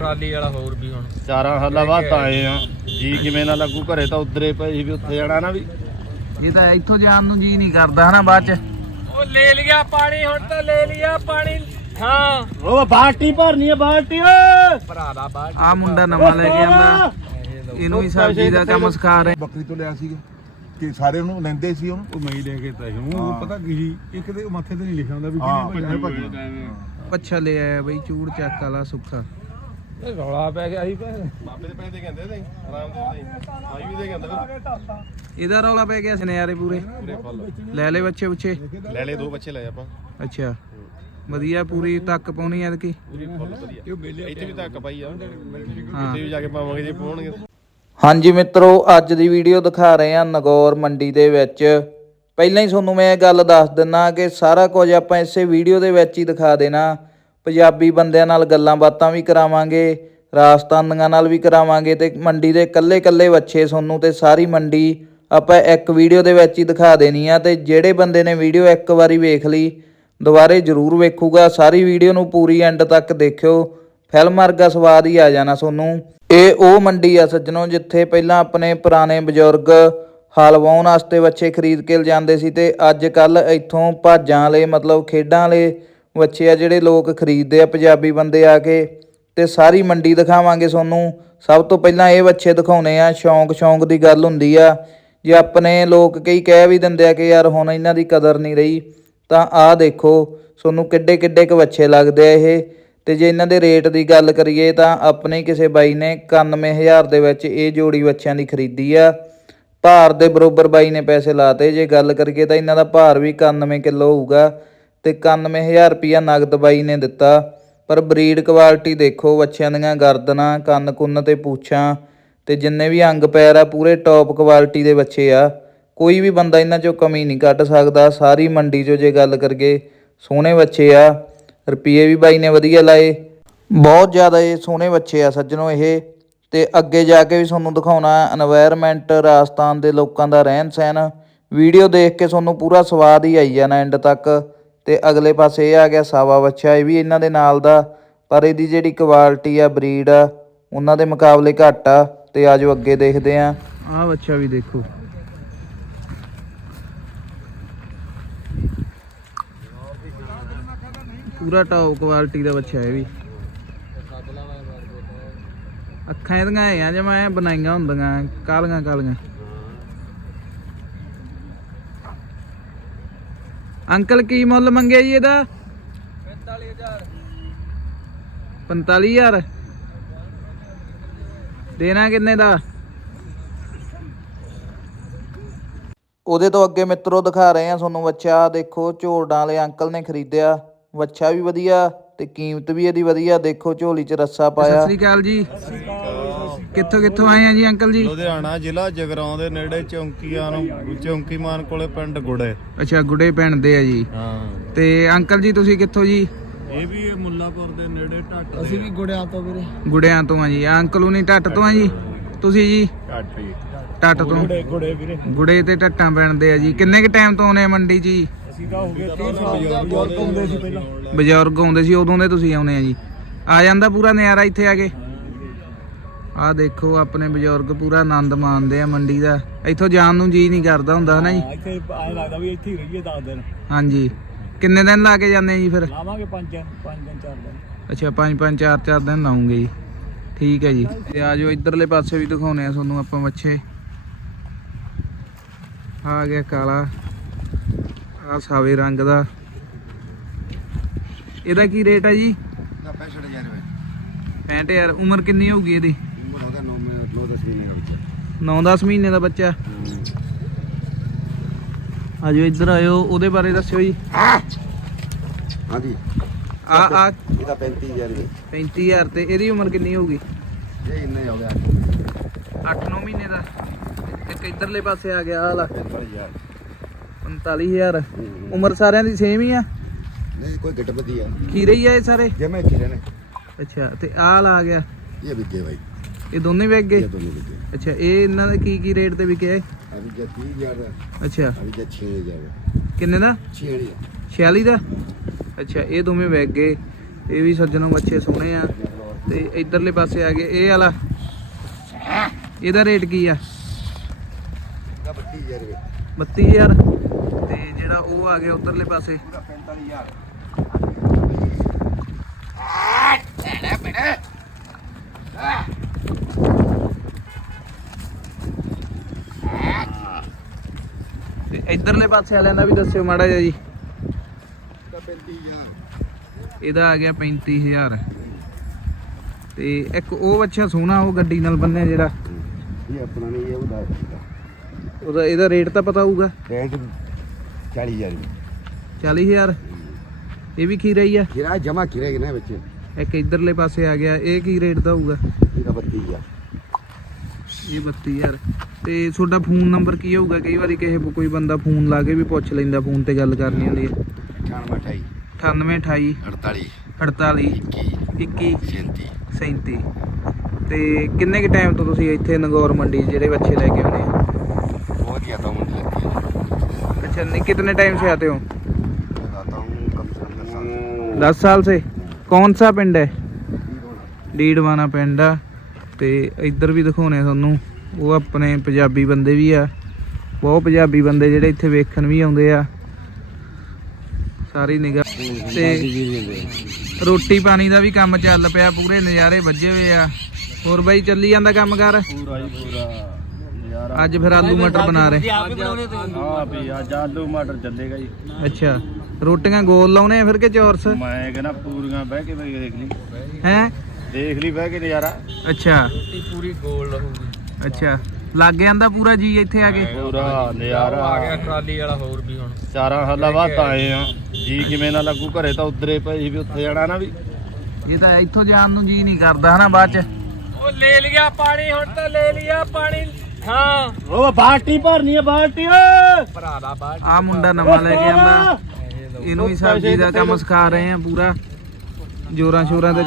Trolley ਵਾਲਾ ਹੋਰ ਵੀ ਹੁਣ। ਚਾਰਾਂ ਸਾਲਾਂ ਬਾਅਦ ਤਾਂ ਆਏ ਆ। ਜੀ। ਕਿਵੇਂ ਨਾ ਲੱਗੂ ਘਰੇ ਤਾਂ ਉਧਰੇ ਪਏ ਸੀ ਵੀ ਉੱਥੇ ਜਾਣਾ ਨਾ ਵੀ। ਇਹ ਤਾਂ ਇੱਥੋਂ ਜਾਣ ਨੂੰ ਜੀ ਨਹੀਂ ਕਰਦਾ ਹਨਾ ਬਾਅਦ ਚ। ਉਹ ਲੈ ਲਿਆ ਪਾਣੀ ਹੁਣ ਤਾਂ ਲੈ ਲਿਆ ਪਾਣੀ। ਹਾਂ। ਉਹ ਬਾਲਟੀ ਭਰਨੀ ਆ ਬਾਲਟੀ ਓਏ ਭਰਾ ਦਾ ਬਾਅਦ ਆ ਮੁੰਡਾ ਨਵਾਂ ਲੈ ਕੇ ਆਂਦਾ। ਇਹਨੂੰ ਵੀ ਸਬਜ਼ੀ ਦਾ ਕੰਮ ਸਿਖਾ ਰਹੇ। ਬੱਕਰੀ ਤੋਂ ਲਿਆ ਸੀਗਾ। ਕਿ ਸਾਰੇ ਉਹਨੂੰ ਲੈਂਦੇ ਸੀ ਉਹਨੂੰ। ਉਹ ਮੈਂ ਹੀ ਲੈ ਕੇ ਤਾਂ ਹੂੰ ਪਤਾ ਕੀ ਸੀ? ਇੱਕ ਤੇ ਮੱਥੇ ਤੇ ਨਹੀਂ ਲਿਖਿਆ ਹੁੰਦਾ ਵੀ ਹਾਂ ਕਿਹਨੇ ਭੱਜਣਾ ਪੱਛਾ ਲੈ ਆਇਆ ਬਈ ਚੂੜ ਚੱਕ ਵਾਲਾ ਸੁੱਖਾ। ਇਹ ਰੌਲਾ ਪੈ ਗਿਆ ਸੀ ਭੈਣ ਬਾਬੇ ਦੇ ਪੈਸੇ ਕਹਿੰਦੇ ਤੇ ਆਰਾਮ ਦੇ ਆਈ ਵੀ ਦੇ ਕਹਿੰਦੇ ਇਹਦਾ ਰੌਲਾ ਪੈ ਗਿਆ ਸਨਿਆਰੇ ਪੂਰੇ। ਲੈ ਲੈ ਬੱਚੇ ਬੱਚੇ। ਲੈ ਲੈ ਦੋ ਬੱਚੇ ਲਏ ਆਪਾਂ। ਅੱਛਾ। ਵਧੀਆ ਪੂਰੀ ਤੱਕ ਪਾਉਣੀ ਐ ਕਿ ਪੂਰੀ ਫੁੱਲ ਵਧੀਆ। ਇੱਥੇ ਵੀ ਤੱਕ ਪਾਈ ਆ। ਹਾਂ। ਇੱਥੇ ਵੀ ਜਾ ਕੇ ਪਾਵਾਂਗੇ ਜੇ ਪਾਉਣਗੇ। ਹਾਂਜੀ ਮਿੱਤਰੋ ਅੱਜ ਦੀ ਵੀਡੀਓ ਦਿਖਾ ਰਹੇ ਹਾਂ ਨਗੌਰ ਮੰਡੀ ਦੇ ਵਿੱਚ। ਪਹਿਲਾਂ ਹੀ ਤੁਹਾਨੂੰ ਮੈਂ ਇਹ ਗੱਲ ਦੱਸ ਦਿੰਨਾ ਕਿ ਸਾਰਾ ਕੁਝ ਆਪਾਂ ਇਸੇ ਵੀਡੀਓ ਦੇ ਵਿੱਚ ਹੀ ਦਿਖਾ ਦੇਣਾ। ਪੰਜਾਬੀ ਬੰਦਿਆਂ ਨਾਲ ਗੱਲਾਂ ਬਾਤਾਂ ਵੀ ਕਰਾਵਾਂਗੇ, ਰਾਜਸਥਾਨੀਆਂ ਨਾਲ ਵੀ ਕਰਾਵਾਂਗੇ ਤੇ ਮੰਡੀ ਦੇ ਕੱਲੇ-ਕੱਲੇ ਵੱਛੇ ਤੁਹਾਨੂੰ ਤੇ ਸਾਰੀ ਮੰਡੀ ਆਪਾਂ ਇੱਕ ਵੀਡੀਓ ਦੇ ਵਿੱਚ ਹੀ ਦਿਖਾ ਦੇਣੀ ਆ ਤੇ ਜਿਹੜੇ ਬੰਦੇ ਨੇ ਵੀਡੀਓ ਇੱਕ ਵਾਰੀ ਵੇਖ ਲਈ, ਦੁਬਾਰੇ ਜ਼ਰੂਰ ਵੇਖੂਗਾ। ਸਾਰੀ ਵੀਡੀਓ ਨੂੰ ਪੂਰੀ ਐਂਡ ਤੱਕ ਦੇਖਿਓ। ਫਿਲਮ ਵਰਗਾ ਸਵਾਦ ਹੀ ਆ ਜਾਣਾ ਤੁਹਾਨੂੰ ਇਹ ਉਹ ਮੰਡੀ ਆ ਸੱਜਣੋ, ਜਿੱਥੇ ਪਹਿਲਾਂ ਆਪਣੇ ਪੁਰਾਣੇ ਬਜ਼ੁਰਗ ਹਲ ਵਾਹੁਣ ਵਾਸਤੇ ਬੱਚੇ ਖਰੀਦ ਕੇ ਲਿਜਾਂਦੇ ਸੀ ਤੇ ਅੱਜ ਕੱਲ ਇੱਥੋਂ ਭਾਜਾਂ ਵਾਲੇ, ਮਤਲਬ ਖੇਡਾਂ ਵਾਲੇ ਵੱਛੇ ਆ ਜਿਹੜੇ ਲੋਕ ਖਰੀਦਦੇ ਆ, ਪੰਜਾਬੀ ਬੰਦੇ ਆ ਕੇ, ਤੇ ਸਾਰੀ ਮੰਡੀ ਦਿਖਾਵਾਂਗੇ ਤੁਹਾਨੂੰ। ਸਭ ਤੋਂ ਪਹਿਲਾਂ ਇਹ ਵੱਛੇ ਦਿਖਾਉਣੇ ਆ, ਸ਼ੌਂਕ ਸ਼ੌਂਕ ਦੀ ਗੱਲ ਹੁੰਦੀ ਆ। ਜੇ ਆਪਣੇ ਲੋਕ ਕਈ ਕਹਿ ਵੀ ਦਿੰਦੇ ਆ ਕਿ ਯਾਰ ਹੁਣ ਇਹਨਾਂ ਦੀ ਕਦਰ ਨਹੀਂ ਰਹੀ, ਤਾਂ ਆਹ ਦੇਖੋ, ਤੁਹਾਨੂੰ ਕਿੱਡੇ ਕਿੱਡੇ ਕੁ ਵੱਛੇ ਲੱਗਦੇ ਆ ਇਹ। ਤੇ ਜੇ ਇਹਨਾਂ ਦੇ ਰੇਟ ਦੀ ਗੱਲ ਕਰੀਏ, ਤਾਂ ਆਪਣੇ ਕਿਸੇ ਬਾਈ ਨੇ 91000 ਦੇ ਵਿੱਚ ਇਹ ਜੋੜੀ ਬੱਚਿਆਂ ਦੀ ਖਰੀਦੀ ਆ। ਭਾਰ ਦੇ ਬਰੋਬਰ ਬਾਈ ਨੇ ਪੈਸੇ ਲਾਤੇ। ਜੇ ਗੱਲ ਕਰੀਏ ਤਾਂ ਇਹਨਾਂ ਦਾ ਭਾਰ ਵੀ 91 ਕਿਲੋ ਹੋਊਗਾ। ਤੇ 91000 ਰੁਪਇਆ ਨਗਦ ਬਾਈ ਨੇ ਦਿੱਤਾ। ਪਰ ਬਰੀਡ ਕੁਆਲਿਟੀ ਦੇਖੋ ਬੱਚਿਆਂ ਦੀਆਂ ਗਰਦਨਾਂ ਕੰਨ ਕੁੰਨ ਤੇ ਪੂਛਾਂ ਤੇ ਜਿੰਨੇ ਵੀ ਅੰਗ ਪੈਰ ਆ, ਪੂਰੇ ਟੌਪ ਕੁਆਲਿਟੀ ਦੇ ਬੱਚੇ ਆ। ਕੋਈ ਵੀ ਬੰਦਾ ਇਹਨਾਂ ਚੋਂ ਕਮੀ ਨਹੀਂ ਕੱਢ ਸਕਦਾ। ਸਾਰੀ ਮੰਡੀ 'ਚੋਂ ਜੇ ਗੱਲ ਕਰਗੇ ਸੋਹਣੇ ਬੱਚੇ ਆ। ਰੁਪਏ ਵੀ ਬਾਈ ਨੇ ਵਧੀਆ ਲਾਏ। ਬਹੁਤ ਜ਼ਿਆਦਾ ਇਹ ਸੋਹਣੇ ਬੱਚੇ ਆ ਸੱਜਣੋ ਇਹ। ਤੇ ਅੱਗੇ ਜਾ ਕੇ ਵੀ ਤੁਹਾਨੂੰ ਦਿਖਾਉਣਾ এনवायरमेंट ਰਾਜਸਥਾਨ ਦੇ ਲੋਕਾਂ ਦਾ ਰਹਿਣ ਸਹਿਣ ਵੀਡੀਓ ਦੇਖ ਕੇ ਤੁਹਾਨੂੰ ਪੂਰਾ ਸਵਾਦ ਹੀ ਆਈ ਜਾਣਾ ਐਂਡ ਤੱਕ। ਤੇ ਅਗਲੇ ਪਾਸੇ ਇਹ ਆ ਗਿਆ ਸਾਵਾ ਬੱਚਾ ਇਹ ਵੀ ਇਹਨਾਂ ਦੇ ਨਾਲ ਦਾ, ਪਰ ਇਹਦੀ ਜਿਹੜੀ ਕੁਆਲਿਟੀ ਆ, ਬਰੀਡ ਆ, ਉਹਨਾਂ ਦੇ ਮੁਕਾਬਲੇ ਘੱਟ ਆ, ਤੇ ਆਜੋ ਅੱਗੇ ਦੇਖਦੇ ਆ। ਆਹ ਬੱਚਾ ਵੀ ਦੇਖੋ। ਪੂਰਾ ਟੌਪ ਕੁਆਲਿਟੀ ਦਾ ਬੱਚਾ ਇਹ ਵੀ। ਅੱਖਾਂ ਇਹਦੀਆਂ ਐ ਜਿਵੇਂ ਐਂ ਬਣਾਈਆਂ ਹੁੰਦੀਆਂ ਕਾਲੀਆਂ ਕਾਲੀਆਂ ਅੰਕਲ ਕੀ ਮੁੱਲ ਮੰਗਿਆ ਜੀ ਇਹਦਾ? 45000 45000 ਦੇਣਾ ਕਿੰਨੇ ਦਾ? ਉਹਦੇ ਤੋਂ ਅੱਗੇ ਮਿੱਤਰੋ ਦਿਖਾ ਰਹੇ ਆ ਤੁਹਾਨੂੰ ਬੱਚਾ ਦੇਖੋ ਝੋਲਡਾਂ ਵਾਲੇ ਅੰਕਲ ਨੇ ਖਰੀਦਿਆ। ਬੱਚਾ ਵੀ ਵਧੀਆ ਤੇ ਕੀਮਤ ਵੀ ਇਹਦੀ ਵਧੀਆ। ਦੇਖੋ ਝੋਲੀ 'ਚ ਰੱਸਾ ਪਾਇਆ। ਸਤਿ ਸ੍ਰੀ ਅਕਾਲ ਜੀ। ਕਿੱਥੋਂ ਕਿੱਥੋਂ ਆਏ ਆ ਜੀ ਅੰਕਲ ਜੀ? ਲੁਧਿਆਣਾ ਜ਼ਿਲ੍ਹਾ ਜਗਰਾਉਂ ਦੇ ਨੇੜੇ ਚੌਂਕੀਆਂ ਨੂੰ ਚੌਂਕੀਮਾਨ ਕੋਲੇ ਪਿੰਡ ਗੁੜੇ। ਅੱਛਾ ਗੁੱਡੇ ਪਿੰਡ ਆ ਜੀ। ਹਾਂ। ਤੇ ਅੰਕਲ ਜੀ ਤੁਸੀਂ ਕਿੱਥੋਂ ਜੀ? ਇਹ ਵੀ ਮੁੱਲਾਪੁਰ ਦੇ ਨੇੜੇ ਢੱਟ ਅਸੀਂ ਵੀ ਗੁੜਿਆਂ ਤੋਂ ਵੀਰੇ। ਗੁੜਿਆਂ ਤੋਂ ਆ ਜੀ। ਅੰਕਲ ਉਨੀ ਟੱਟ ਤੋਂ ਆ ਜੀ? ਤੁਸੀਂ ਜੀ? ਘੱਟ ਹੀ ਟੱਟ ਤੋਂ। ਘੋੜੇ ਵੀਰੇ। ਗੁੜੇ ਤੇ ਟੱਟਾਂ ਪੈਣਦੇ ਆ ਜੀ। ਕਿੰਨੇ ਕ ਟਾਈਮ ਤੋਂ ਆਉਨੇ ਆ ਮੰਡੀ ਜੀ? ਅਸੀਂ ਤਾਂ ਹੋ ਗਏ 30 ਸਾਲ ਬਜ਼ੁਰਗ ਹੁੰਦੇ ਸੀ। ਪਹਿਲਾਂ। ਬਜ਼ੁਰਗ ਆਉਂਦੇ ਸੀ ਉਦੋਂ ਦੇ ਤੁਸੀਂ ਆਉਨੇ ਆ ਜੀ। ਆ ਜਾਂਦਾ ਪੂਰਾ ਨਜ਼ਾਰਾ ਇੱਥੇ ਆ ਕੇ। ਆ ਦੇਖੋ ਆਪਣੇ ਬਜ਼ੁਰਗ ਪੂਰਾ ਆਨੰਦ ਮਾਣਦੇ ਆ ਮੰਡੀ ਦਾ। ਇੱਥੋਂ ਜਾਣ ਨੂੰ ਜੀ ਨਹੀਂ ਕਰਦਾ ਹੁੰਦਾ ਹਨਾ ਜੀ? ਇੱਥੇ ਐਂ ਲੱਗਦਾ ਵੀ ਇੱਥੇ ਹੀ ਰਹੀਏ 10 ਦਿਨ। ਹਾਂਜੀ। ਕਿੰਨੇ ਦਿਨ ਲਾ ਕੇ ਜਾਂਦੇ ਆ ਜੀ ਫਿਰ? ਲਾਵਾਂਗੇ 5 5 ਦਿਨ 4 ਦਿਨ। ਅੱਛਾ ਪੰਜ ਪੰਜ ਚਾਰ ਚਾਰ ਦਿਨ ਲਾਉਂਗੇ ਜੀ। ਠੀਕ ਹੈ ਜੀ। ਤੇ ਆ ਜਾਓ ਇਧਰਲੇ ਪਾਸੇ ਵੀ ਦਿਖਾਉਨੇ ਆ ਤੁਹਾਨੂੰ ਆਪਾਂ ਮੱਛੇ। ਆ ਗਿਆ ਕਾਲਾ। ਆ ਸਾਵੇ ਰੰਗ ਦਾ। ਇਹਦਾ ਕੀ ਰੇਟ ਹੈ ਜੀ? ਨਾ 65000 ਰੁਪਏ। 65000 ਉਮਰ ਕਿੰਨੀ ਹੋਊਗੀ ਇਹਦੀ ਉਮਰ ਹੋਗਾ 9 9 10 ਮਹੀਨੇ ਹੋਗੀ 9-10 ਮਹੀਨੇ ਦਾ ਬੱਚਾ। ਆ ਜਾਓ ਇੱਧਰ ਆਇਓ ਉਹਦੇ ਬਾਰੇ ਦੱਸਿਓ ਜੀ। ਹਾਂਜੀ। ਆ ਆ। ਇਹਦਾ 35000 ਦੀ। 35000 ਤੇ ਇਹਦੀ ਉਮਰ ਕਿੰਨੀ ਹੋਊਗੀ? ਇਹ ਇੰਨੇ ਹੋ ਗਿਆ 8-9 ਮਹੀਨੇ ਦਾ। ਇੱਕ ਇੱਧਰਲੇ ਪਾਸੇ ਆ ਗਿਆ ਆ ਲਾ 35000 45000 ਉਮਰ ਸਾਰਿਆਂ ਦੀ ਸੇਮ ਹੀ ਆ? ਨਹੀਂ ਕੋਈ ਘਟ ਵਧੀ ਹੈ ਖੀਰੇ ਹੀ ਆ ਇਹ ਸਾਰੇ? ਜਮੇ ਖੀਰੇ ਨੇ ਅੱਛਾ ਤੇ ਆਹ ਲਾ ਗਿਆ। ਇਹ ਵਿਕੇ ਭਾਈ ਇਹ ਦੋਨੇ ਵਿਕ ਗਏ? ਇਹ ਦੋਨੋਂ ਵਿਕੇ ਅੱਛਾ ਇਹ ਇਹਨਾਂ ਦਾ ਕੀ ਕੀ ਰੇਟ ਤੇ ਵਿਕਿਆ ਇਹ? ਅਭੀ ਜੇ 30000 ਦਾ। ਅੱਛਾ। ਅਭੀ ਜੇ 6000 ਕਿੰਨੇ ਦਾ? 6000 46 ਦਾ? ਅੱਛਾ ਇਹ ਦੋਵੇਂ ਵਿਕ ਗਏ। ਇਹ ਵੀ ਸੱਜਣੋਂ ਬੱਚੇ ਸੋਹਣੇ ਆ। ਤੇ ਇਧਰਲੇ ਪਾਸੇ ਆ ਗਏ। ਇਹ ਵਾਲਾ ਇਹਦਾ ਰੇਟ ਕੀ ਆ? ਦਾ 32000 ਰੁਪਏ। 32000 ਤੇ ਜਿਹੜਾ ਉਹ ਆ ਗਿਆ ਉਧਰਲੇ ਪਾਸੇ। ਪੂਰਾ 45000 ਤੇ ਇਧਰਲੇ ਪਾਸੇ ਵਾਲਿਆਂ ਦਾ ਵੀ ਦੱਸਿਓ ਮਾੜਾ ਜਿਹਾ ਜੀ। ਦਾ 35000 ਇਹਦਾ ਆ ਗਿਆ 35000 ਤੇ ਇੱਕ ਉਹ ਅੱਛਾ ਸੋਹਣਾ ਉਹ ਗੱਡੀ ਨਾਲ ਬੰਨਿਆ ਜਿਹੜਾ। ਇਹ ਆਪਣਾ ਨਹੀਂ ਇਹ ਉਹਦਾ ਉਹਦਾ ਇਹਦਾ ਰੇਟ ਤਾਂ ਪਤਾ ਹੋਊਗਾ। ਰੇਟ 40000 ਰੁਪਏ 40000 ਇਹ ਵੀ ਖੀਰਾ ਹੀ ਆ। ਕਿਰਾਇਆ ਜਮਾ ਕਿਰੇ ਨਾ ਵਿੱਚ। ਇੱਕ ਇਧਰਲੇ ਪਾਸੇ ਆ ਗਿਆ ਇਹ ਕੀ ਰੇਟ ਦਾ ਹੋਊਗਾ? ਇਹਦਾ 32000 ਇਹ 32000 ਤੇ ਤੁਹਾਡਾ ਫੋਨ ਨੰਬਰ ਕੀ ਹੋਊਗਾ ਕਈ ਵਾਰੀ ਕਿਸੇ ਕੋਈ ਬੰਦਾ ਫੋਨ ਲਾ ਕੇ ਵੀ ਪੁੱਛ ਲੈਂਦਾ ਫੋਨ ਤੇ ਗੱਲ ਕਰਨੀ ਹੁੰਦੀ ਹੈ 98 98 48 48 21 21 37 37 ਤੇ ਕਿੰਨੇ ਕ ਟਾਈਮ ਤੋਂ ਤੁਸੀਂ ਇੱਥੇ ਨਗੌਰ ਮੰਡੀ 'ਚ ਜਿਹੜੇ ਬੱਚੇ ਲੈ ਕੇ ਆਉਂਦੇ ਆ बहुत ही आता हूँ मुझे लगती है अच्छा नहीं कितने टाइम से आते हो मैं आता हूँ कम से कम दस साल से। दस साल से कौन सा ਪਿੰਡ ਹੈ ਡੀਡਵਾਨਾ ਪਿੰਡ ਆ ਤੇ ਇੱਧਰ ਵੀ ਦਿਖਾਉਣੇ ਤੁਹਾਨੂੰ ਉਹ ਆਪਣੇ ਪੰਜਾਬੀ ਬੰਦੇ ਵੀ ਆ। ਬਹੁਤ ਪੰਜਾਬੀ ਬੰਦੇ ਜਿਹੜੇ ਇੱਥੇ ਵੇਖਣ ਵੀ ਆਉਂਦੇ ਆ। ਸਾਰੀ ਨਿਗਾ ਤੇ ਰੋਟੀ ਪਾਣੀ ਦਾ ਵੀ ਕੰਮ ਚੱਲ ਪਿਆ ਪੂਰੇ ਨਜ਼ਾਰੇ ਵੱਜੇ ਹੋਏ ਆ। ਹੋਰ ਬਾਈ ਚੱਲੀ ਜਾਂਦਾ ਕੰਮ ਕਰ? ਪੂਰਾ ਪੂਰਾ। ਅੱਜ ਫਿਰ ਆਲੂ ਮਟਰ ਬਣਾ ਰਹੇ। ਹਾਂ ਵੀ ਅੱਜ ਆਲੂ ਮਟਰ ਚੱਲੇਗਾ ਜੀ। ਅੱਛਾ। ਰੋਟੀਆਂ ਗੋਲ ਲਾਉਣੇ ਆ ਫਿਰ ਕਿ ਚੌਰਸ? ਮੈਂ ਕਹਿੰਦਾ ਪੂਰੀਆਂ ਬਹਿ ਕੇ ਦੇਖ ਲਈ। ਹੈ? ਦੇਖ ਲਈ ਬਹਿ ਕੇ ਨਜ਼ਾਰਾ। ਅੱਛਾ। ਪੂਰੀ ਗੋਲ ਰਹੂਗੀ ਅੱਛਾ ਲੱਗ ਜਾਂਦਾ ਪੂਰਾ ਜੀ ਇੱਥੇ ਆ ਕੇ? ਪੂਰਾ ਨਜ਼ਾਰਾ। ਆ ਗਿਆ ਟਰਾਲੀ ਵਾਲਾ ਹੋਰ ਵੀ ਹੁਣ। ਚਾਰਾਂ ਹਾਲਾ ਬਾਅਦ ਤਾਂ ਆਏ। ਆ। ਜੀ ਕਿਵੇਂ ਨਾ ਲੱਗੂ ਘਰੇ ਤਾਂ ਉਧਰੇ ਪਏ ਸੀ ਵੀ ਉੱਥੇ ਜਾਣਾ ਨਾ ਵੀ। ਇਹ ਤਾਂ ਇੱਥੋਂ ਜਾਣ ਨੂੰ ਜੀ ਨਹੀਂ ਕਰਦਾ ਹਨਾ ਬਾਅਦ ਚ। ਉਹ ਲੈ ਲਿਆ ਪਾਣੀ ਹੁਣ ਤਾਂ ਲੈ ਲਿਆ ਪਾਣੀ। ਹਾਂ। ਉਹ ਬਾਲਟੀ ਭਰਨੀ ਆ ਬਾਲਟੀ ਓਏ! ਭਰਾ ਦਾ ਬਾਅਦ ਆ ਮੁੰਡਾ ਨਵਾਂ ਲੈ ਕੇ ਆਂਦਾ। ਇਹਨੂੰ ਵੀ ਸਬਜ਼ੀ ਦਾ ਕੰਮ ਸਿਖਾ ਰਹੇ ਆ ਪੂਰਾ। ਜੋਰਾਂ ਸ਼ੋਰਾਂ ਤੇ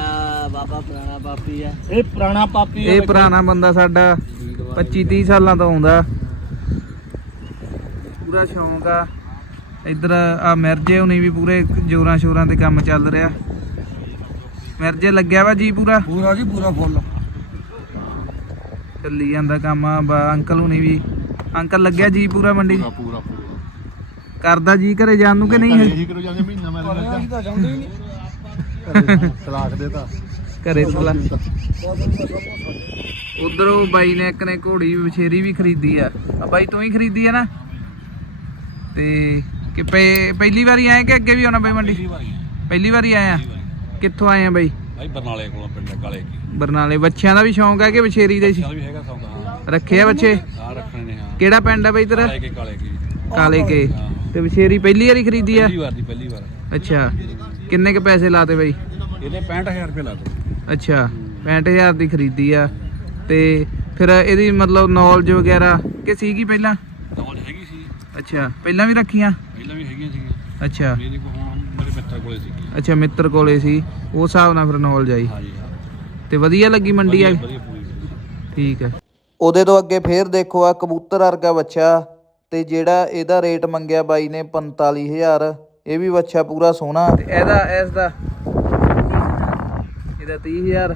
ਇਹ ਪੁਰਾਣਾ ਪਾਪੀ ਇਹ ਪੁਰਾਣਾ ਬੰਦਾ ਸਾਡਾ। 25 30 ਸਾਲਾਂ ਤੋਂ ਆਉਂਦਾ। ਪੂਰਾ ਸ਼ੌਂਕ ਆ। ਇੱਧਰ ਆ ਮਿਰਜੇ ਹੁਣੀ ਵੀ ਪੂਰੇ ਜੋਰਾਂ ਸ਼ੋਰਾਂ ਤੇ ਕੰਮ ਚੱਲ ਰਿਹਾ। ਮਿਰਜੇ ਲੱਗਿਆ ਵਾ ਜੀ ਪੂਰਾ? ਪੂਰਾ ਜੀ ਪੂਰਾ ਫੁੱਲ। ਚੱਲੀ ਜਾਂਦਾ ਕੰਮ ਆ ਬਾ ਅੰਕਲ ਹੁਣੀ ਵੀ। ਅੰਕਲ ਲੱਗਿਆ ਜੀ ਪੂਰਾ ਮੰਡੀ 'ਚ? ਪੂਰਾ ਪੂਰਾ ਕਰਦਾ ਜੀ ਘਰੇ ਜਾਣ ਨੂੰ ਕਿ ਨਹੀਂ ਹੈ ਇਹੀ ਕਰੋ ਜਾਂਦੇ ਮਹੀਨਾ ਮੈਂ ਅਸੀਂ ਤਾਂ ਜਾਂਦੇ ਹੀ ਨਹੀਂ। ਤਲਾਕ ਦੇ ਤਾਂ। ਘਰੇ ਸਲਾ ਉਧਰ ਬਾਈ ਨੇ ਇੱਕ ਨੇ ਘੋੜੀ ਵਿਛੇਰੀ ਵੀ ਖਰੀਦੀ ਆ। ਆ ਬਾਈ ਤੂੰ ਹੀ ਖਰੀਦੀ ਆ ਨਾ? ਤੇ ਕਿ ਪਹਿ- ਪਹਿਲੀ ਵਾਰੀ ਆਏ ਕਿ ਅੱਗੇ ਵੀ ਆਉਣਾ ਬਾਈ ਮੰਡੀ? ਪਹਿਲੀ ਵਾਰੀ ਆਏ। ਆ? ਕਿੱਥੋਂ ਆਏ ਆ ਬਾਈ? ਭਾਈ ਬਰਨਾਲੇ ਕੋਲੋਂ ਪਿੰਡ ਕਾਲੇ ਕੀ। ਬਰਨਾਲੇ। ਬੱਚਿਆਂ ਦਾ ਵੀ ਸ਼ੌਂਕ ਹੈ ਕਿ ਵਿਛੇਰੀ ਦਾ ਸੀ? ਵੀ ਹੈਗਾ ਸੌਦਾ ਹਾਂ। ਰੱਖੇ ਆ ਬੱਚੇ ਆ ਰੱਖਣੇ ਨੇ ਹਾਂ। ਕਿਹੜਾ ਪਿੰਡ ਆ ਬਾਈ ਤੇਰਾ? ਕਾਲੇ ਕੇ ਕਾਲੇ ਕੀ। ਕਾਲੇ ਕੇ। ਤੇ ਵਿਛੇਰੀ ਪਹਿਲੀ ਵਾਰੀ ਖਰੀਦੀ ਆ? ਪਹਿਲੀ ਵਾਰ ਦੀ ਪਹਿਲੀ ਵਾਰ। ਅੱਛਾ। ਕਿੰਨੇ ਕ ਪੈਸੇ ਲਾਤੇ ਬਾਈ? ਇਹਦੇ 65000 ਰੁਪਏ ਲਾ ਦੋ ਅੱਛਾ 65000 ਦੀ ਖਰੀਦੀ ਆ। ਤੇ ਫਿਰ ਇਹਦੀ ਮਤਲਬ ਨੌਲੇਜ ਵਗੈਰਾ ਕਿ ਸੀਗੀ ਪਹਿਲਾਂ? ਨੌਲ ਹੈਗੀ ਸੀ। ਅੱਛਾ ਪਹਿਲਾਂ ਵੀ ਰੱਖੀਆਂ? ਪਹਿਲਾਂ ਵੀ ਹੈਗੀਆਂ ਸੀਗੀਆਂ। ਅੱਛਾ। ਮੇਰੇ ਕੋਲ ਹੁਣ ਮੇਰੇ ਮਿੱਤਰ ਕੋਲੇ ਸੀਗੀ ਅੱਛਾ ਮਿੱਤਰ ਕੋਲੇ ਸੀ। ਉਸ ਹਿਸਾਬ ਨਾਲ ਫਿਰ ਨੌਲੇਜ ਆਈ। ਹਾਂ ਜੀ ਹਾਂ। ਤੇ ਵਧੀਆ ਲੱਗੀ ਮੰਡੀ ਆ ਵਧੀਆ ਪੂਰੀ ਵਧੀਆ। ਠੀਕ ਹੈ। ਉਹਦੇ ਤੋਂ ਅੱਗੇ ਫੇਰ ਦੇਖੋ ਆ ਕਬੂਤਰ ਵਰਗਾ ਬੱਚਾ ਤੇ ਜਿਹੜਾ ਇਹਦਾ ਰੇਟ ਮੰਗਿਆ ਬਾਈ ਨੇ 45000 ਇਹ ਵੀ ਬੱਚਾ ਪੂਰਾ ਸੋਹਣਾ। ਤੇ ਇਹਦਾ ਇਸ ਦਾ ਇਹਦਾ 30000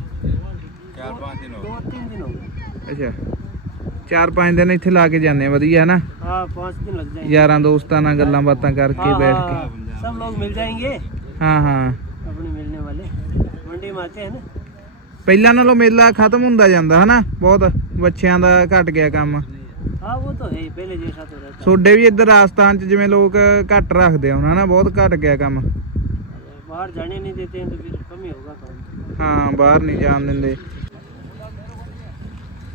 ਅੱਛਾ ਚਾਰ ਪੰਜ ਦਿਨ ਇੱਥੇ ਲਾ ਕੇ ਜਾਂਦੇ ਆ ਵਧੀਆ ਨਾ हाँ पाँच दिन लग जाएंगे ਯਾਰਾਂ ਦੋਸਤਾਂ ਨਾਲ ਗੱਲਾਂ ਬਾਤਾਂ ਕਰਕੇ हाँ, ਬੈਠ हाँ, ਕੇ सब लोग मिल जाएंगे ਹਾਂ ਹਾਂ अपने मिलने वाले मंडी में आते हैं ना ਪਹਿਲਾਂ ਨਾਲੋਂ ਮੇਲਾ ਖਤਮ ਹੁੰਦਾ ਜਾਂਦਾ ਹਨਾ ਬਹੁਤ ਬੱਚਿਆਂ ਦਾ ਘਟ ਗਿਆ ਕੰਮ हाँ वो तो है ही, पहले जैसा तो रहता ਤੁਹਾਡੇ ਵੀ ਇੱਧਰ ਰਾਜਸਥਾਨ 'ਚ ਜਿਵੇਂ ਲੋਕ ਘੱਟ ਰੱਖਦੇ ਆ ਹੁਣ ਹਨਾ ਬਹੁਤ ਘਟ ਗਿਆ ਕੰਮ है बाहर जाने नहीं देते हैं तो फिर कम ही होगा काम ਹਾਂ ਬਾਹਰ ਨਹੀਂ ਜਾਣ ਦਿੰਦੇ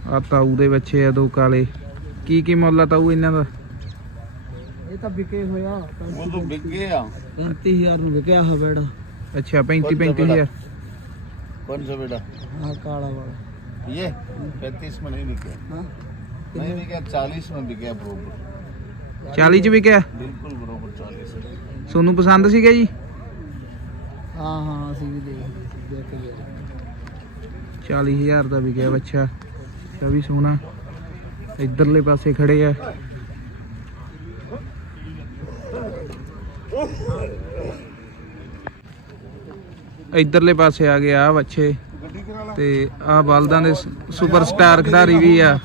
ਆ ਤਾਊ ਦੇ ਬੱਚੇ ਆ ਦੋ ਕਾਲੇ ਕੀ ਕੀ ਮੁੱਲ ਆ ਤਾਊ ਇਹਨਾਂ ਦਾ ये तो बिके हुआ ਉਹ ਤੋਂ ਵਿਕ ਗਿਆ 35000 में बिके है बेड़ा ਅੱਛਾ 35 35000 कौन सा बेटा हाँ काला वाला ये पैंतीस में नहीं बिके हाँ नहीं बिके चालीस में बिके बरोबर 40 ਚ ਵਿਕਿਆ बिल्कुल बरोबर चालीस ਤੁਹਾਨੂੰ ਪਸੰਦ ਸੀਗਾ ਜੀ हाँ हाँ ਅਸੀਂ ਵੀ ਦੇਖ ਦੇਖ ਕੇ ਗਏ 40000 ਦਾ ਵਿਕਿਆ ਬੱਚਾ का सोना इधरले पास खड़े है इधरले पास आ गए आ बच्छे बालदा ने सुपर स्टार खिडारी भी आ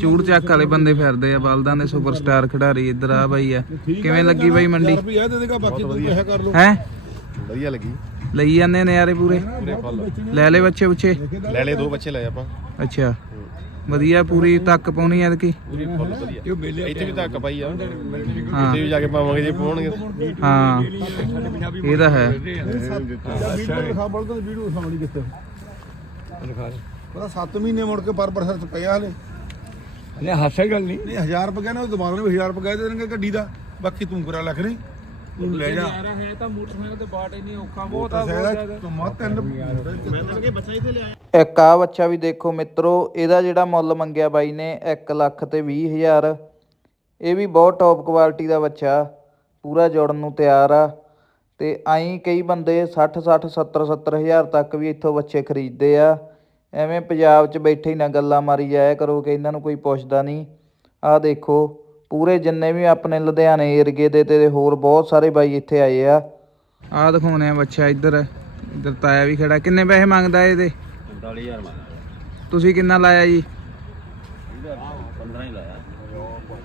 चूड़ चक आले बंद फिरदे बालदा ने सुपर स्टार खिडारी इधर आ बी कि लगी बी मंडी है लई आने नजारे पूरे ले ले बच्चे बुचे ले ले दो बच्चे ले अच्छा ਵਧੀਆ ਪੂਰੀ ਤੱਕ ਪਾਉਣੀ ਐ ਕਿ ਇਹ ਮੇਲੇ ਇੱਥੇ ਵੀ ਤਾਂ ਕਪਾਈ ਆ। ਹਾਂ। ਇੱਥੇ ਵੀ ਜਾ ਕੇ ਪਾਵਾਂਗੇ ਜੇ ਪਾਉਣਗੇ। ਹਾਂ। ਇਹ ਤਾਂ ਹੈ। ਵੀਡੀਓ ਦਿਖਾ ਬਲਦਾ ਵੀਡੀਓ ਸਾਹਮਣੇ ਕਿੱਥੇ ਦਿਖਾ ਪਤਾ 7 ਮਹੀਨੇ ਮੁੜ ਕੇ ਪਰ ਪਰਸਰ ਪਿਆ ਹਲੇ। ਨੇ ਹਾਸੇ ਗੱਲ ਨਹੀਂ। ਨਹੀਂ 1000 ਰੁਪਏ ਨਾ ਦੁਬਾਰਾ ਵੀ 1000 ਰੁਪਏ ਦੇ ਦੇਣਗੇ ਗੱਡੀ ਦਾ। ਬਾਕੀ ਤੂੰ ਕਰਾ ਲੱਖ ਨਹੀਂ? ਲੈ ਜਾ। ਯਾਰ ਹੈ ਤਾਂ ਮੋਟਰਸਾਈਕਲ ਤੇ ਬਾਟ ਹੀ ਨਹੀਂ ਔਖਾ ਬਹੁਤ ਆ ਮੋਟਰਸਾਈਕਲ ਤੂੰ ਮਾ ਤਿੰਨ ਇੱਕ ਆ ਬੱਚਾ ਵੀ ਦੇਖੋ ਮਿੱਤਰੋ ਇਹਦਾ ਜਿਹੜਾ ਮੁੱਲ ਮੰਗਿਆ ਬਾਈ ਨੇ 1 ਲੱਖ ਤੇ 20 ਹਜ਼ਾਰ। ਇਹ ਵੀ ਬਹੁਤ ਟੌਪ ਕੁਆਲਿਟੀ ਦਾ ਬੱਚਾ ਪੂਰਾ ਜੋੜਨ ਨੂੰ ਤਿਆਰ ਆ। ਤੇ ਆਈ ਕਈ ਬੰਦੇ 60 60 70 70 ਹਜ਼ਾਰ ਤੱਕ ਵੀ ਇੱਥੋਂ ਬੱਚੇ ਖਰੀਦਦੇ ਆ। ਐਵੇਂ ਪੰਜਾਬ 'ਚ ਬੈਠੇ ਹੀ ਨਾ ਗੱਲਾਂ ਮਾਰੀ ਜਾਇਆ ਕਰੋ ਕਿ ਇਹਨਾਂ ਨੂੰ ਕੋਈ ਪੁੱਛਦਾ ਨਹੀਂ। ਆਹ ਦੇਖੋ ਪੂਰੇ ਜਿੰਨੇ ਵੀ ਆਪਣੇ ਲੁਧਿਆਣੇ ਏਰੀਏ ਦੇ ਤੇ ਹੋਰ ਬਹੁਤ ਸਾਰੇ ਬਾਈ ਇੱਥੇ ਆਏ ਆ। ਆ ਦਿਖਾਉਣੇ ਆ ਬੱਚਾ ਇੱਧਰ ਇੱਧਰ ਤਾਇਆ ਵੀ ਖੜਾ। ਕਿੰਨੇ ਪੈਸੇ ਮੰਗਦਾ ਇਹਦੇ 45000 ਮੰਗਦਾ। ਤੁਸੀਂ ਕਿੰਨਾ ਲਾਇਆ ਜੀ? 15 ਹੀ ਲਾਇਆ।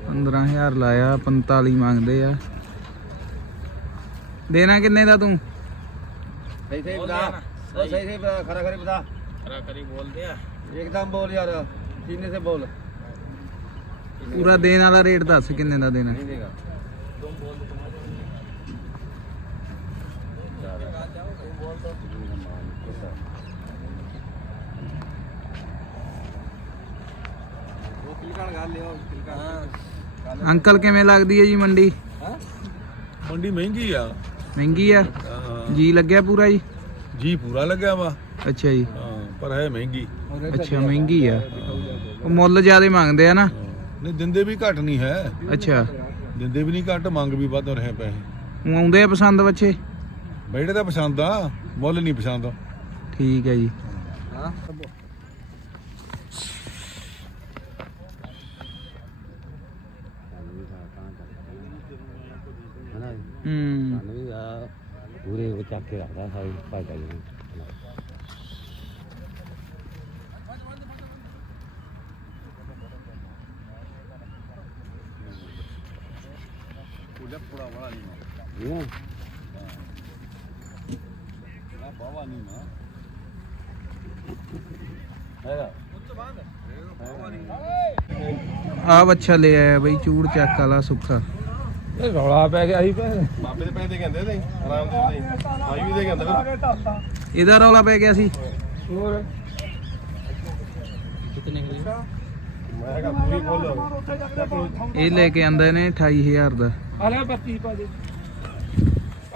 15000 ਲਾਇਆ 45 ਮੰਗਦੇ ਆ। ਦੇਣਾ ਕਿੰਨੇ ਦਾ ਤੂੰ? ਸਹੀ ਸਹੀ ਬਤਾ। ਸਹੀ ਸਹੀ ਬਤਾ ਖਰਾ ਖਰੀ ਬਤਾ। ਖਰਾ ਖਰੀ ਬੋਲਦੇ ਆ। ਇੱਕਦਮ ਬੋਲ ਯਾਰ ਸੀਨੇ ਸੇ ਬੋਲ। ਪੂਰਾ ਦੇਣ ਵਾਲਾ ਰੇਟ ਦੱਸ ਕਿੰਨੇ ਦਾ ਦੇਣਾ? ਅੰਕਲ ਕਿਵੇਂ ਲੱਗਦੀ ਹੈ ਜੀ ਮੰਡੀ? ਮੰਡੀ ਮਹਿੰਗੀ ਆ। ਮਹਿੰਗੀ ਆ? ਜੀ ਲੱਗਿਆ ਪੂਰਾ ਜੀ? ਜੀ ਪੂਰਾ ਲੱਗਿਆ ਵਾ। ਅੱਛਾ ਜੀ। ਹਾਂ ਪਰ ਹੈ ਮਹਿੰਗੀ। ਅੱਛਾ ਮਹਿੰਗੀ ਆ। ਉਹ ਮੁੱਲ ਜ਼ਿਆਦਾ ਮੰਗਦੇ ਆ ਨਾ। ਨਹੀਂ ਦਿੰਦੇ ਵੀ ਘੱਟ ਨਹੀਂ ਹੈ। ਅੱਛਾ। ਦਿੰਦੇ ਵੀ ਨਹੀਂ ਘੱਟ ਮੰਗ ਵੀ ਵੱਧ ਰਹੇ ਪੈਸੇ। ਊਂ ਆਉਂਦੇ ਆ ਪਸੰਦ ਬੱਚੇ? ਬੈਠੇ ਤਾਂ ਪਸੰਦ ਆ ਮੁੱਲ ਨਹੀਂ ਪਸੰਦ। ਠੀਕ ਹੈ ਜੀ। ਹੂੰ। ਪੂਰੇ ਉਹ ਚੱਕ ਕੇ ਰੱਖਦਾ ਸਾਰੀ ਭਾਜਾ ਜੀ Ayan. Napavanin na. ਆ ਬੱਚਾ ਲੈ ਆਇਆ ਬਈ ਚੂੜ ਚੱਕ ਵਾਲਾ ਸੁੱਖਾ ਇਹ ਰੌਲਾ ਪੈ ਗਿਆ ਅਸੀਂ ਭੈਣ ਬਾਬੇ ਦੇ ਪੈਸੇ ਕਹਿੰਦੇ ਨੇ ਆਰਾਮ ਦੇ ਨਹੀਂ ਆਈ ਵੀ ਦੇ ਕਹਿੰਦਾ ਇਹਦਾ ਰੌਲਾ ਪੈ ਗਿਆ ਸੀ ਹੋਰ ਕਿੰਨੇ ਇਹ ਲੈ ਕੇ ਆਂਦੇ ਨੇ 28000 ਦਾ ਅਰੇ ਬੱਤੀ ਪਾ ਦੇ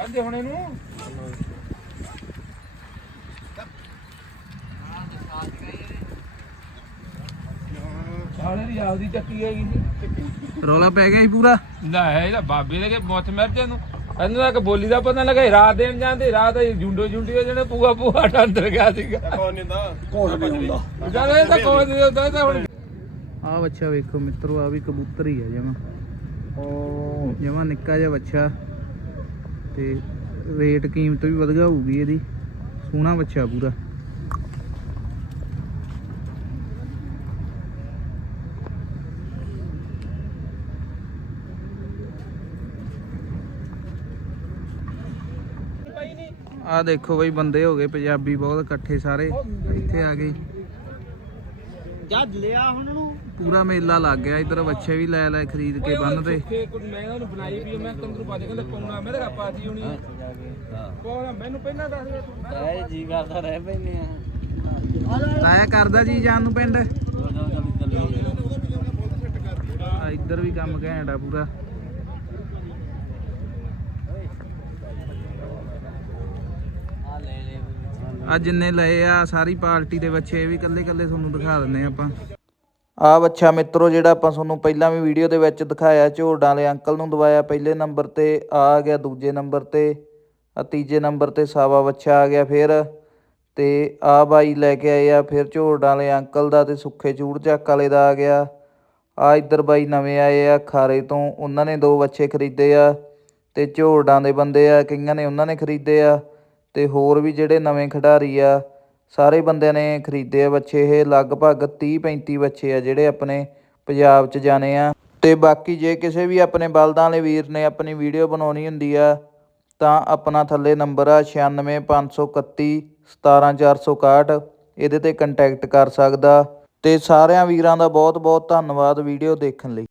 ਆਂਦੇ ਹੁਣ ਇਹਨੂੰ ਸਾਲੇ ਦੀ ਆਪਦੀ ਚੱਕੀ ਹੈਗੀ ਰੌਲਾ ਪੈ ਗਿਆ ਸੀ ਪੂਰਾ? ਨਾ ਹੈ ਇਹਦਾ ਬਾਬੇ ਦੇ ਕੇ ਮੁੱਤ ਮਰਦੇ ਨੂੰ। ਇਹਨੂੰ ਤਾਂ ਕਿ ਬੋਲੀ ਦਾ ਪਤਾ ਲੱਗਾ ਰਾਤ ਦੇਣ ਜਾਂਦੇ ਰਾਤ ਜੁੰਡੋ ਜੁੰਡੀ ਹੋ ਜਣੇ ਪੂਆ ਪੂਆ ਅੰਦਰ ਗਿਆ ਸੀਗਾ। ਕੌਣ ਨਹੀਂ ਦਾ ਕੋਲ ਨਹੀਂ ਹੁੰਦਾ ਚੱਲ ਇਹ ਤਾਂ ਕੋਈ ਨਹੀਂ ਹੁੰਦਾ ਇਹ ਤਾਂ ਹੁਣ ਆ ਬੱਚਾ ਵੇਖੋ ਮਿੱਤਰੋ ਆ ਵੀ ਕਬੂਤਰ ਹੀ ਆ ਜਮਾ। ਜਮਾ ਨਿੱਕਾ ਜਿਹਾ ਬੱਚਾ ਤੇ ਰੇਟ ਕੀਮਤ ਵੀ ਵਧੀਆ ਹੋਊਗੀ ਇਹਦੀ। ਸੋਹਣਾ ਬੱਚਾ ਪੂਰਾ। ਆ ਦੇਖੋ ਬਈ, ਬੰਦੇ ਹੋ ਗਏ, ਪੰਜਾਬੀ ਬਹੁਤ ਇਕੱਠੇ ਸਾਰੇ। ਇੱਥੇ ਆ ਗਏ। ਜੱਜ ਲਿਆ ਉਹਨਾਂ ਨੂੰ ਪੂਰਾ ਮੇਲਾ ਲੱਗ ਗਿਆ ਇਧਰ ਬੱਚੇ ਵੀ ਲੈ ਲੈ ਖਰੀਦ ਕੇ ਬੰਨਦੇ ਕਿ ਕੁਝ ਮੈਂ ਉਹਨੂੰ ਬਣਾਈ ਵੀ ਮੈਂ ਤੰਦਰੂ ਪਾ ਦੇ ਕਹਿੰਦੇ ਪਾਉਣਾ ਮੇਰੇ ਕਾ ਪਾਤੀ ਹੋਣੀ ਪਾਉਣਾ ਮੈਨੂੰ ਪਹਿਲਾਂ ਦੱਸ ਦੇ। ਤੂੰ ਐ ਜੀ ਕਰਦਾ ਰਹਿ ਪੈਨੇ ਆ। ਲਾਇਆ ਕਰਦਾ ਜੀ ਜਾਨ ਨੂੰ ਪਿੰਡ? ਆ ਇੱਧਰ ਵੀ ਕੰਮ ਘੈਂਟ ਆ ਪੂਰਾ। ਆ ਲੈ ਲੈ। ਆ ਜਿੰਨੇ ਲਏ ਆ, ਸਾਰੀ ਪਾਰਟੀ ਦੇ ਬੱਚੇ ਇਹ ਵੀ ਕੱਲੇ ਕੱਲੇ ਤੁਹਾਨੂੰ ਦਿਖਾ ਦਿੰਨੇ ਆਪਾਂ। ਆ ਬੱਚਾ ਮਿੱਤਰੋ, ਜਿਹੜਾ ਆਪਾਂ ਤੁਹਾਨੂੰ ਪਹਿਲਾਂ ਵੀ ਵੀਡੀਓ ਦੇ ਵਿੱਚ ਦਿਖਾਇਆ ਝੋੜਾਂ ਵਾਲੇ ਅੰਕਲ ਨੂੰ ਦਵਾਇਆ ਪਹਿਲੇ ਨੰਬਰ ਤੇ, ਆ ਆ ਗਿਆ ਦੂਜੇ ਨੰਬਰ ਤੇ, ਆ ਤੀਜੇ ਨੰਬਰ ਤੇ ਸਾਵਾ ਬੱਚਾ ਆ ਗਿਆ ਫਿਰ, ਤੇ ਆ ਬਾਈ ਲੈ ਕੇ ਆਏ ਆ ਫਿਰ ਝੋੜਾਂ ਵਾਲੇ ਅੰਕਲ ਦਾ ਤੇ ਸੁੱਖੇ ਚੂੜ ਚੱਕ ਵਾਲੇ ਦਾ ਆ ਗਿਆ। ਆ ਇੱਧਰ ਬਾਈ ਨਵੇਂ ਆਏ ਆ ਖਾਰੇ ਤੋਂ, ਉਹਨਾਂ ਨੇ ਦੋ ਬੱਚੇ ਖਰੀਦੇ ਆ, ਤੇ ਝੋੜਾਂ ਦੇ ਬੰਦੇ ਆ ਕਈਆਂ ਨੇ ਉਹਨਾਂ ਨੇ ਖਰੀਦੇ ਆ। ਅਤੇ ਹੋਰ ਵੀ ਜਿਹੜੇ ਨਵੇਂ ਖਿਡਾਰੀ ਆ, ਸਾਰੇ ਬੰਦਿਆਂ ਨੇ ਖਰੀਦੇ ਆ ਬੱਚੇ, ਇਹ ਲਗਭਗ 30 35 ਬੱਚੇ ਆ ਜਿਹੜੇ ਆਪਣੇ ਪੰਜਾਬ 'ਚ ਜਾਣੇ ਆ। ਅਤੇ ਬਾਕੀ ਜੇ ਕਿਸੇ ਵੀ ਆਪਣੇ ਬਲਦਾਂ ਵਾਲੇ ਵੀਰ ਨੇ ਆਪਣੀ ਵੀਡੀਓ ਬਣਾਉਣੀ ਹੁੰਦੀ ਆ, ਤਾਂ ਆਪਣਾ ਥੱਲੇ ਨੰਬਰ ਆ 96531 17461 ਇਹਦੇ ਤੇ ਕੰਟੈਕਟ ਕਰ ਸਕਦਾ। ਅਤੇ ਸਾਰਿਆਂ ਵੀਰਾਂ ਦਾ ਬਹੁਤ ਬਹੁਤ ਧੰਨਵਾਦ ਵੀਡੀਓ ਦੇਖਣ ਲਈ।